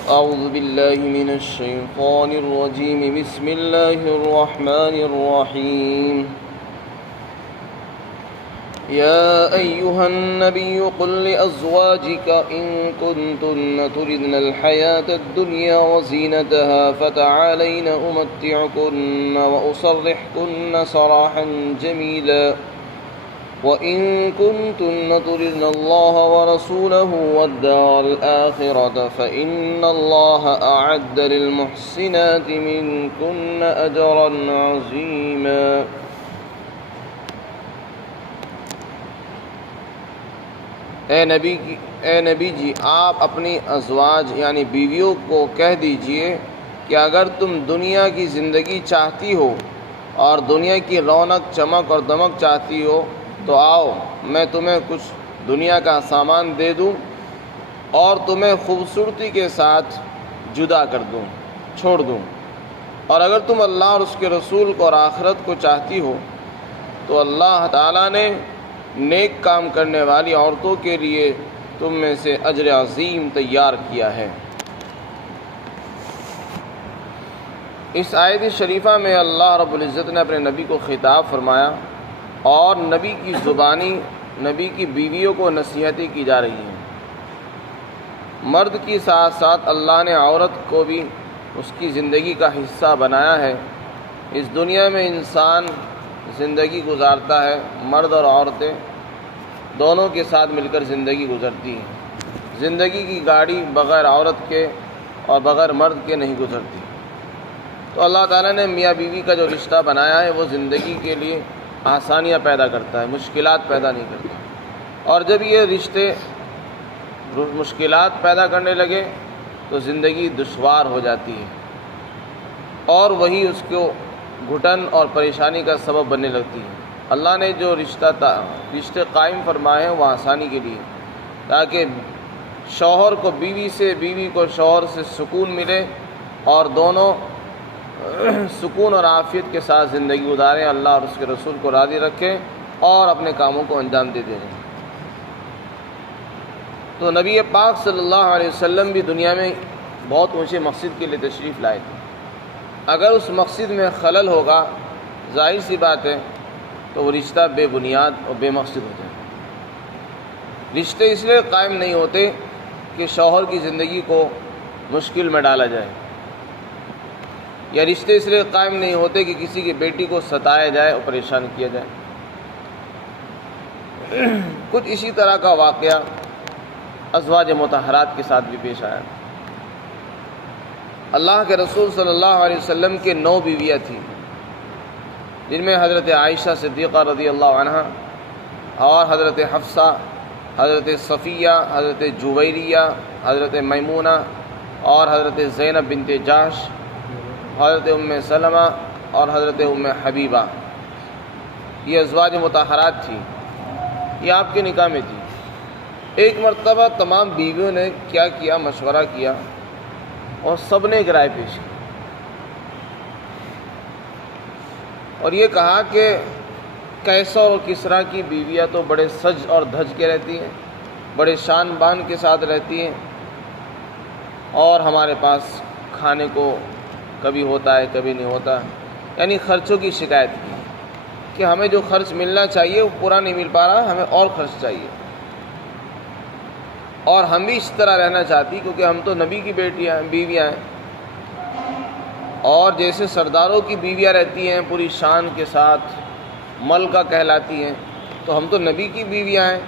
أعوذ بالله من الشيطان الرجيم. بسم الله الرحمن الرحيم. يا أيها النبي قل لأزواجك إن كنتن تردن الحياة الدنيا وزينتها فتعالين أمتعكن وأسرحكن سراحا جميلا وإن كنتن تردن الله ورسوله والدار الآخرة فإن الله أعد للمحسنات منكن أجرا عظيما. اے نبی جی، آپ اپنی ازواج یعنی بیویوں کو کہہ دیجئے کہ اگر تم دنیا کی زندگی چاہتی ہو اور دنیا کی رونق چمک اور دمک چاہتی ہو تو آؤ، میں تمہیں کچھ دنیا کا سامان دے دوں اور تمہیں خوبصورتی کے ساتھ جدا کر دوں، چھوڑ دوں. اور اگر تم اللہ اور اس کے رسول کو اور آخرت کو چاہتی ہو تو اللہ تعالیٰ نے نیک کام کرنے والی عورتوں کے لیے تم میں سے اجر عظیم تیار کیا ہے. اس آیت شریفہ میں اللہ رب العزت نے اپنے نبی کو خطاب فرمایا اور نبی کی زبانی نبی کی بیویوں کو نصیحتیں کی جا رہی ہیں. مرد کی ساتھ ساتھ اللہ نے عورت کو بھی اس کی زندگی کا حصہ بنایا ہے. اس دنیا میں انسان زندگی گزارتا ہے، مرد اور عورتیں دونوں کے ساتھ مل کر زندگی گزرتی ہیں. زندگی کی گاڑی بغیر عورت کے اور بغیر مرد کے نہیں گزرتی. تو اللہ تعالیٰ نے میاں بیوی کا جو رشتہ بنایا ہے وہ زندگی کے لیے آسانیاں پیدا کرتا ہے، مشکلات پیدا نہیں کرتا. اور جب یہ رشتے مشکلات پیدا کرنے لگے تو زندگی دشوار ہو جاتی ہے اور وہی اس کو گھٹن اور پریشانی کا سبب بننے لگتی ہے. اللہ نے جو رشتے قائم فرمائے ہیں وہ آسانی کے لیے، تاکہ شوہر کو بیوی سے، بیوی کو شوہر سے سکون ملے اور دونوں سکون اور عافیت کے ساتھ زندگی گزاریں، اللہ اور اس کے رسول کو راضی رکھیں اور اپنے کاموں کو انجام دے دیں. تو نبی پاک صلی اللہ علیہ وسلم بھی دنیا میں بہت اونچے مقصد کے لیے تشریف لائے تھے. اگر اس مقصد میں خلل ہوگا، ظاہر سی بات ہے تو وہ رشتہ بے بنیاد اور بے مقصد ہو جائے. رشتے اس لیے قائم نہیں ہوتے کہ شوہر کی زندگی کو مشکل میں ڈالا جائے، یا رشتے اس لیے قائم نہیں ہوتے کہ کسی کی بیٹی کو ستایا جائے اور پریشان کیا جائے. کچھ اسی طرح کا واقعہ ازواج مطہرات کے ساتھ بھی پیش آیا. اللہ کے رسول صلی اللہ علیہ وسلم کے 9 بیویاں تھیں، جن میں حضرت عائشہ صدیقہ رضی اللہ عنہا اور حضرت حفصہ، حضرت صفیہ، حضرت جویریہ، حضرت میمونہ اور حضرت زینب بنت جحش، حضرت ام سلمہ اور حضرت ام حبیبہ. یہ ازواج مطہرات تھیں، یہ آپ کے نکاح میں تھی. ایک مرتبہ تمام بیویوں نے کیا کیا، مشورہ کیا اور سب نے ایک رائے پیش کی اور یہ کہا کہ کیسر اور کسریٰ کی بیویاں تو بڑے سج اور دھج کے رہتی ہیں، بڑے شان بان کے ساتھ رہتی ہیں، اور ہمارے پاس کھانے کو کبھی ہوتا ہے کبھی نہیں ہوتا. یعنی خرچوں کی شکایت کی کہ ہمیں جو خرچ ملنا چاہیے وہ پورا نہیں مل پا رہا، ہمیں اور خرچ چاہیے. اور ہم بھی اس طرح رہنا چاہتی کیونکہ ہم تو نبی کی بیویاں ہیں، اور جیسے سرداروں کی بیویاں رہتی ہیں پوری شان کے ساتھ، ملکہ کہلاتی ہیں، تو ہم تو نبی کی بیویاں ہیں،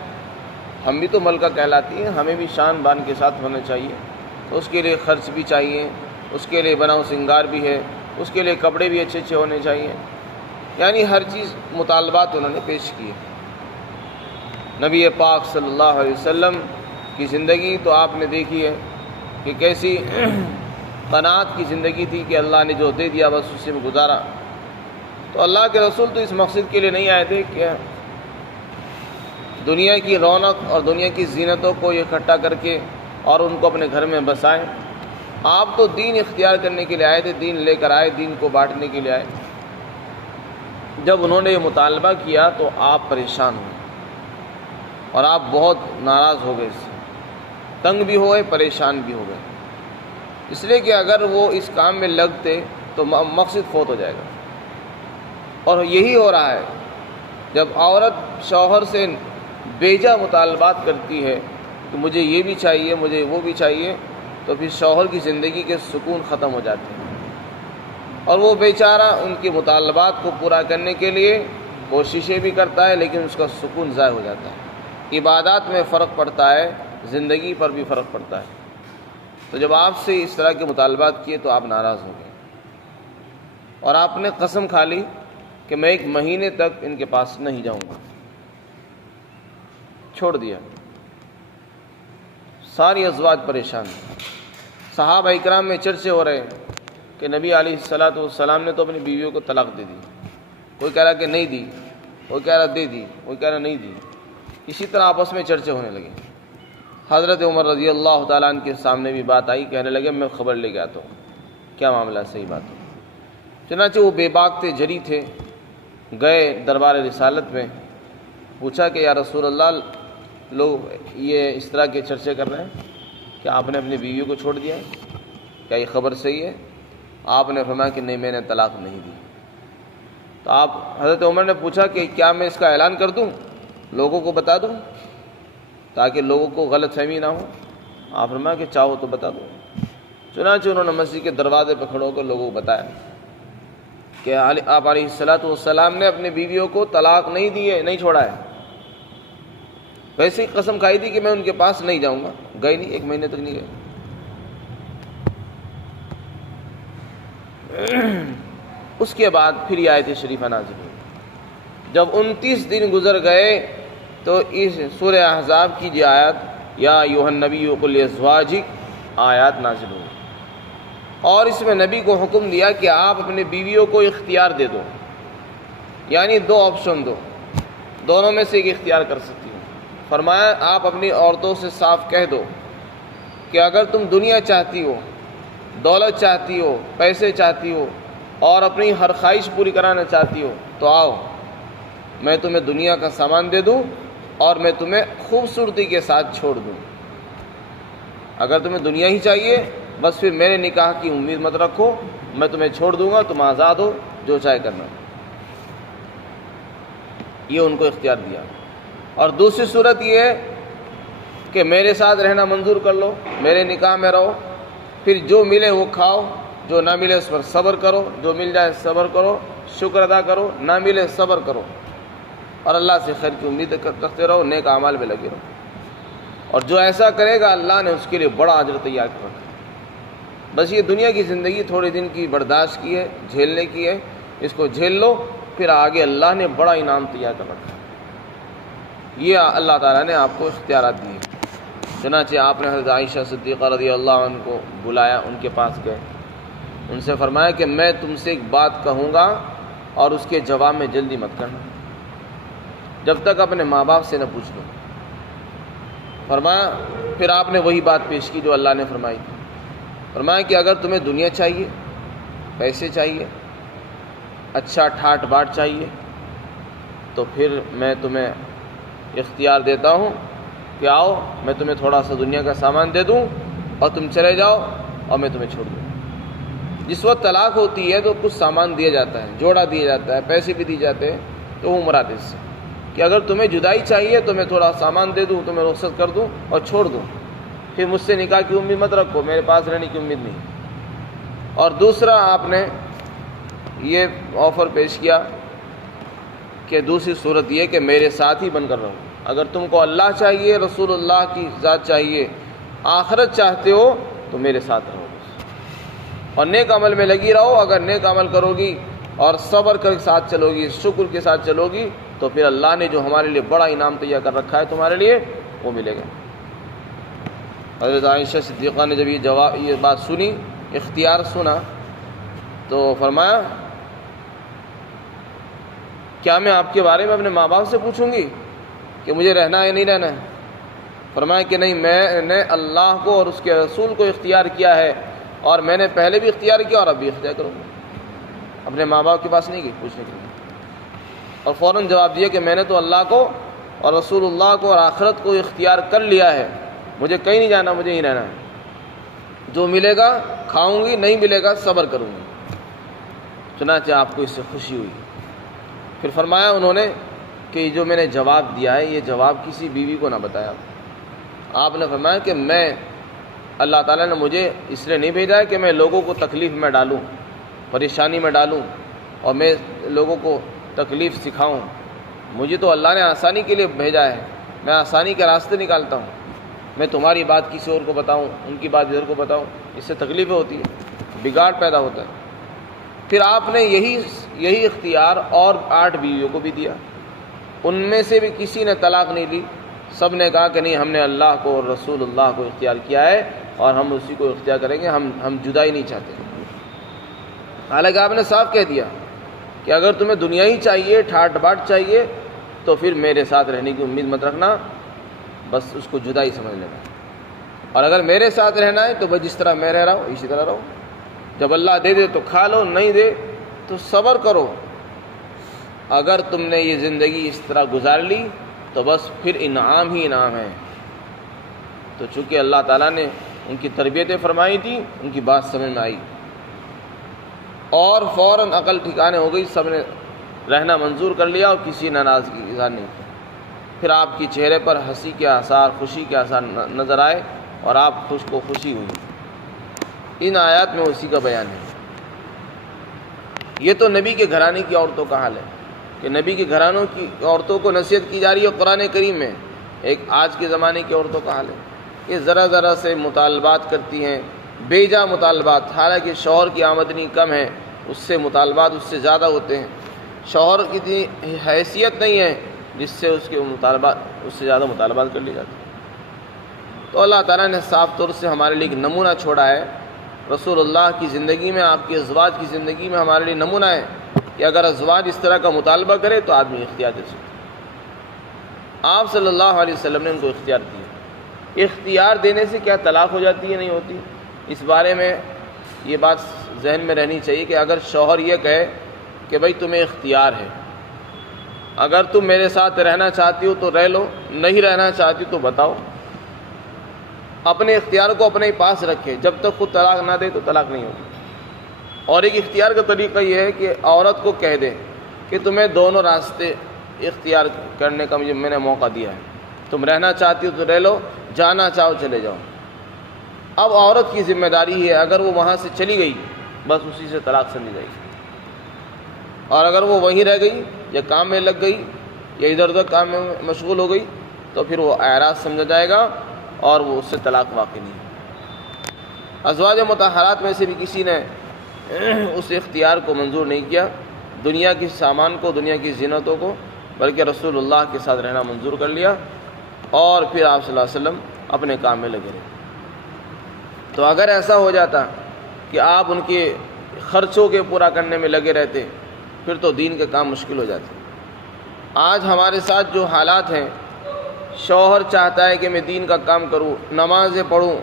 ہم بھی تو ملکہ کہلاتی ہیں، ہمیں بھی شان بان کے ساتھ ہونا چاہیے. تو اس کے لیے خرچ بھی چاہیے، اس کے لیے بناؤ سنگار بھی ہے، اس کے لیے کپڑے بھی اچھے اچھے ہونے چاہیے. یعنی ہر چیز مطالبات انہوں نے پیش کیے. نبی پاک صلی اللہ علیہ وسلم کی زندگی تو آپ نے دیکھی ہے کہ کیسی قناعت کی زندگی تھی کہ اللہ نے جو دے دیا بس اسی میں گزارا. تو اللہ کے رسول تو اس مقصد کے لیے نہیں آئے تھے کہ دنیا کی رونق اور دنیا کی زینتوں کو اکٹھا کر کے اور ان کو اپنے گھر میں بسائیں. آپ تو دین اختیار کرنے کے لیے آئے تھے، دین لے کر آئے، دین کو بانٹنے کے لیے آئے. جب انہوں نے یہ مطالبہ کیا تو آپ پریشان ہوئے اور آپ بہت ناراض ہو گئے، اس سے تنگ بھی ہو گئے، پریشان بھی ہو گئے. اس لیے کہ اگر وہ اس کام میں لگتے تو مقصد فوت ہو جائے گا. اور یہی ہو رہا ہے. جب عورت شوہر سے بیجا مطالبات کرتی ہے کہ مجھے یہ بھی چاہیے، مجھے وہ بھی چاہیے، تو پھر شوہر کی زندگی کے سکون ختم ہو جاتے ہیں، اور وہ بیچارہ ان کے مطالبات کو پورا کرنے کے لیے کوششیں بھی کرتا ہے، لیکن اس کا سکون ضائع ہو جاتا ہے. عبادات میں فرق پڑتا ہے، زندگی پر بھی فرق پڑتا ہے. تو جب آپ سے اس طرح کے مطالبات کیے تو آپ ناراض ہو گئے، اور آپ نے قسم کھا لی کہ میں 1 مہینے تک ان کے پاس نہیں جاؤں گا. چھوڑ دیا. ساری ازواج پریشان. صحابہ اکرام میں چرچے ہو رہے کہ نبی علیہ الصلاۃ والسلام نے تو اپنی بیویوں کو طلاق دے دی. کوئی کہہ رہا کہ نہیں دی، کوئی کہہ رہا دے دی، کوئی کہہ رہا نہیں دی. اسی طرح آپس میں چرچے ہونے لگے. حضرت عمر رضی اللہ تعالیٰ عنہ کے سامنے بھی بات آئی. کہنے لگے میں خبر لے کے آتا ہوں کیا معاملہ ہے، صحیح بات ہو. چنانچہ وہ بے باک تھے، جری تھے، گئے دربار رسالت میں. پوچھا کہ یا رسول اللہ، لوگ یہ اس طرح کے چرچے کر رہے ہیں کہ آپ نے اپنی بیویوں کو چھوڑ دیا ہے، کیا یہ خبر صحیح ہے؟ آپ نے فرمایا کہ نہیں، میں نے طلاق نہیں دی. تو حضرت عمر نے پوچھا کہ کیا میں اس کا اعلان کر دوں، لوگوں کو بتا دوں تاکہ لوگوں کو غلط فہمی نہ ہو؟ آپ فرمایا کہ چاہو تو بتا دو. چنانچہ انہوں نے مسجد کے دروازے پہ کھڑے ہو کر لوگوں کو بتایا کہ آپ علیہ الصلاۃ والسلام نے اپنے بیویوں کو طلاق نہیں دی ہے، نہیں چھوڑا ہے. ویسے ہی قسم کھائی تھی کہ میں ان کے پاس نہیں جاؤں گا. گئے نہیں، 1 مہینے تک نہیں گئے. اس کے بعد پھر یہ آیت شریفہ نازل ہوئی. جب 29 دن گزر گئے تو اس سورہ احزاب کی جو آیت یا ایھا النبی قل لازواجک آیات نازل ہوئی، اور اس میں نبی کو حکم دیا کہ آپ اپنے بیویوں کو اختیار دے دو، یعنی 2 آپشن دو، دونوں میں سے ایک اختیار کر سکتی ہو. فرمایا آپ اپنی عورتوں سے صاف کہہ دو کہ اگر تم دنیا چاہتی ہو، دولت چاہتی ہو، پیسے چاہتی ہو، اور اپنی ہر خواہش پوری کرانا چاہتی ہو تو آؤ، میں تمہیں دنیا کا سامان دے دوں اور میں تمہیں خوبصورتی کے ساتھ چھوڑ دوں. اگر تمہیں دنیا ہی چاہیے بس پھر میرے نکاح کی امید مت رکھو، میں تمہیں چھوڑ دوں گا، تم آزاد ہو، جو چاہے کرنا. یہ ان کو اختیار دیا. اور دوسری صورت یہ ہے کہ میرے ساتھ رہنا منظور کر لو، میرے نکاح میں رہو، پھر جو ملے وہ کھاؤ، جو نہ ملے اس پر صبر کرو، جو مل جائے صبر کرو، شکر ادا کرو، نہ ملے صبر کرو، اور اللہ سے خیر کی امید رکھتے رہو، نیک اعمال میں لگے رہو. اور جو ایسا کرے گا اللہ نے اس کے لیے بڑا اجر تیار کر رکھا ہے. بس یہ دنیا کی زندگی تھوڑے دن کی برداشت کی ہے، جھیلنے کی ہے، اس کو جھیل لو، پھر آگے اللہ نے بڑا انعام تیار کر رکھا ہے. یہ اللہ تعالیٰ نے آپ کو اختیارات دیے. چنانچہ آپ نے حضرت عائشہ صدیقہ رضی اللہ عنہ کو بلایا، ان کے پاس گئے، ان سے فرمایا کہ میں تم سے ایک بات کہوں گا اور اس کے جواب میں جلدی مت کرنا، جب تک اپنے ماں باپ سے نہ پوچھ لو. فرمایا پھر آپ نے وہی بات پیش کی جو اللہ نے فرمائی تھی. فرمایا کہ اگر تمہیں دنیا چاہیے، پیسے چاہیے، اچھا ٹھاٹ باٹ چاہیے، تو پھر میں تمہیں اختیار دیتا ہوں کہ آؤ، میں تمہیں تھوڑا سا دنیا کا سامان دے دوں اور تم چلے جاؤ اور میں تمہیں چھوڑ دوں. جس وقت طلاق ہوتی ہے تو کچھ سامان دیا جاتا ہے، جوڑا دیا جاتا ہے، پیسے بھی دیے جاتے ہیں، تو وہ مراد اس سے کہ اگر تمہیں جدائی چاہیے تو میں تھوڑا سامان دے دوں، تمہیں رخصت کر دوں اور چھوڑ دوں، پھر مجھ سے نکاح کی امید مت رکھو، میرے پاس رہنے کی امید نہیں. اور دوسرا آپ نے یہ آفر پیش کیا کہ دوسری صورت یہ کہ میرے ساتھ ہی بن کر رہو. اگر تم کو اللہ چاہیے، رسول اللہ کی ذات چاہیے، آخرت چاہتے ہو تو میرے ساتھ رہو اور نیک عمل میں لگی رہو. اگر نیک عمل کرو گی اور صبر کے ساتھ چلو گی، شکر کے ساتھ چلو گی، تو پھر اللہ نے جو ہمارے لیے بڑا انعام تیار کر رکھا ہے تمہارے لیے وہ ملے گا. حضرت عائشہ صدیقہ نے جب یہ بات سنی، اختیار سنا، تو فرمایا کیا میں آپ کے بارے میں اپنے ماں باپ سے پوچھوں گی کہ مجھے رہنا ہے نہیں رہنا ہے؟ فرمایا کہ نہیں، میں نے اللہ کو اور اس کے رسول کو اختیار کیا ہے، اور میں نے پہلے بھی اختیار کیا اور اب بھی اختیار کروں گا. اپنے ماں باپ کے پاس نہیں گئی پوچھنے کے لیے، اور فوراً جواب دیا کہ میں نے تو اللہ کو اور رسول اللہ کو اور آخرت کو اختیار کر لیا ہے، مجھے کہیں نہیں جانا، مجھے ہی رہنا ہے. جو ملے گا کھاؤں گی، نہیں ملے گا صبر کروں گی۔ چنانچہ آپ کو اس سے خوشی ہوئی۔ پھر فرمایا انہوں نے کہ جو میں نے جواب دیا ہے یہ جواب کسی بیوی کو نہ بتایا۔ آپ نے فرمایا کہ میں اللہ تعالیٰ نے مجھے اس لیے نہیں بھیجا ہے کہ میں لوگوں کو تکلیف میں ڈالوں، پریشانی میں ڈالوں، اور میں لوگوں کو تکلیف سکھاؤں۔ مجھے تو اللہ نے آسانی کے لیے بھیجا ہے، میں آسانی کے راستے نکالتا ہوں۔ میں تمہاری بات کسی اور کو بتاؤں، ان کی بات ادھر کو بتاؤں، اس سے تکلیفیں ہوتی ہے، بگاڑ پیدا ہوتا ہے۔ پھر آپ نے یہی اختیار اور 8 بیویوں کو بھی دیا۔ ان میں سے بھی کسی نے طلاق نہیں لی، سب نے کہا کہ نہیں، ہم نے اللہ کو اور رسول اللہ کو اختیار کیا ہے اور ہم اسی کو اختیار کریں گے، ہم جدائی نہیں چاہتے۔ حالانکہ آپ نے صاف کہہ دیا کہ اگر تمہیں دنیا ہی چاہیے، ٹھاٹ باٹ چاہیے، تو پھر میرے ساتھ رہنے کی امید مت رکھنا، بس اس کو جدائی سمجھ لینا۔ اور اگر میرے ساتھ رہنا ہے تو بس جس طرح میں رہ رہا ہوں اسی طرح رہو۔ جب اللہ دے دے تو کھا لو، نہیں دے تو صبر کرو۔ اگر تم نے یہ زندگی اس طرح گزار لی تو بس پھر انعام ہی انعام ہے۔ تو چونکہ اللہ تعالیٰ نے ان کی تربیتیں فرمائی تھی، ان کی بات سمجھ میں آئی اور فوراً عقل ٹھکانے ہو گئی، سب نے رہنا منظور کر لیا اور کسی ناراضگی کی اظہار نہیں کی۔ پھر آپ کی چہرے پر ہنسی کے آثار، خوشی کے آثار نظر آئے اور آپ خوشی ہوئی۔ ان آیات میں اسی کا بیان ہے۔ یہ تو نبی کے گھرانے کی عورتوں کا حال ہے کہ نبی کے گھرانوں کی عورتوں کو نصیحت کی جا رہی ہے قرآن کریم میں۔ ایک آج کے زمانے کی عورتوں کا حال ہے، یہ ذرا ذرا سے مطالبات کرتی ہیں، بے جا مطالبات، حالانکہ شوہر کی آمدنی کم ہے، اس سے مطالبات اس سے زیادہ ہوتے ہیں۔ شوہر کی اتنی حیثیت نہیں ہے جس سے اس سے زیادہ مطالبات کر لی جاتی ہیں۔ تو اللہ تعالیٰ نے صاف طور سے ہمارے لیے ایک نمونہ چھوڑا ہے۔ رسول اللہ کی زندگی میں، آپ کے ازواج کی زندگی میں ہمارے لیے نمونہ ہے کہ اگر ازواج اس طرح کا مطالبہ کرے تو آدمی اختیار دے سکتا ہے۔ آپ صلی اللہ علیہ وسلم نے ان کو اختیار دیا۔ اختیار دینے سے کیا طلاق ہو جاتی ہے؟ نہیں ہوتی۔ اس بارے میں یہ بات ذہن میں رہنی چاہیے کہ اگر شوہر یہ کہے کہ بھائی تمہیں اختیار ہے، اگر تم میرے ساتھ رہنا چاہتی ہو تو رہ لو، نہیں رہنا چاہتی تو بتاؤ، اپنے اختیار کو اپنے ہی پاس رکھے، جب تک خود طلاق نہ دے تو طلاق نہیں ہوگی۔ اور ایک اختیار کا طریقہ یہ ہے کہ عورت کو کہہ دے کہ تمہیں دونوں راستے اختیار کرنے کا میں نے موقع دیا ہے، تم رہنا چاہتی ہو تو رہ لو، جانا چاہو چلے جاؤ۔ اب عورت کی ذمہ داری ہے، اگر وہ وہاں سے چلی گئی بس اسی سے طلاق سمجھی جائے گی، اور اگر وہ وہیں رہ گئی یا کام میں لگ گئی یا ادھر ادھر کام میں مشغول ہو گئی تو پھر وہ اعراض سمجھا جائے گا اور وہ اس سے طلاق واقع نہیں ہے۔ ازواج مطہرات میں سے بھی کسی نے اس اختیار کو منظور نہیں کیا، دنیا کے سامان کو، دنیا کی زینتوں کو، بلکہ رسول اللہ کے ساتھ رہنا منظور کر لیا، اور پھر آپ صلی اللہ علیہ وسلم اپنے کام میں لگے رہے۔ تو اگر ایسا ہو جاتا کہ آپ ان کے خرچوں کے پورا کرنے میں لگے رہتے پھر تو دین کے کام مشکل ہو جاتے۔ آج ہمارے ساتھ جو حالات ہیں، شوہر چاہتا ہے کہ میں دین کا کام کروں، نمازیں پڑھوں،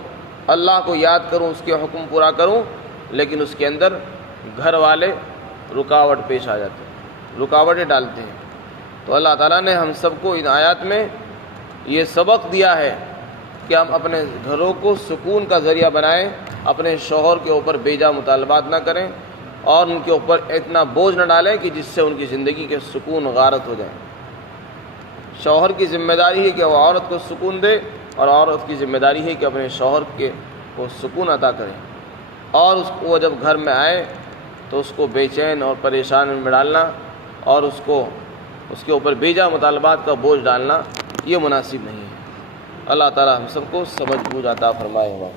اللہ کو یاد کروں، اس کے حکم پورا کروں، لیکن اس کے اندر گھر والے رکاوٹ پیش آ جاتے ہیں، رکاوٹیں ڈالتے ہیں۔ تو اللہ تعالیٰ نے ہم سب کو ان آیات میں یہ سبق دیا ہے کہ ہم اپنے گھروں کو سکون کا ذریعہ بنائیں، اپنے شوہر کے اوپر بے جا مطالبات نہ کریں اور ان کے اوپر اتنا بوجھ نہ ڈالیں کہ جس سے ان کی زندگی کے سکون غارت ہو جائیں۔ شوہر کی ذمہ داری ہے کہ وہ عورت کو سکون دے، اور عورت کی ذمہ داری ہے کہ اپنے شوہر کو سکون عطا کرے، اور وہ جب گھر میں آئے تو اس کو بے چین اور پریشان میں ڈالنا اور اس کے اوپر بے جا مطالبات کا بوجھ ڈالنا یہ مناسب نہیں ہے۔ اللہ تعالی ہم سب کو سمجھ بوجھ عطا فرمائے۔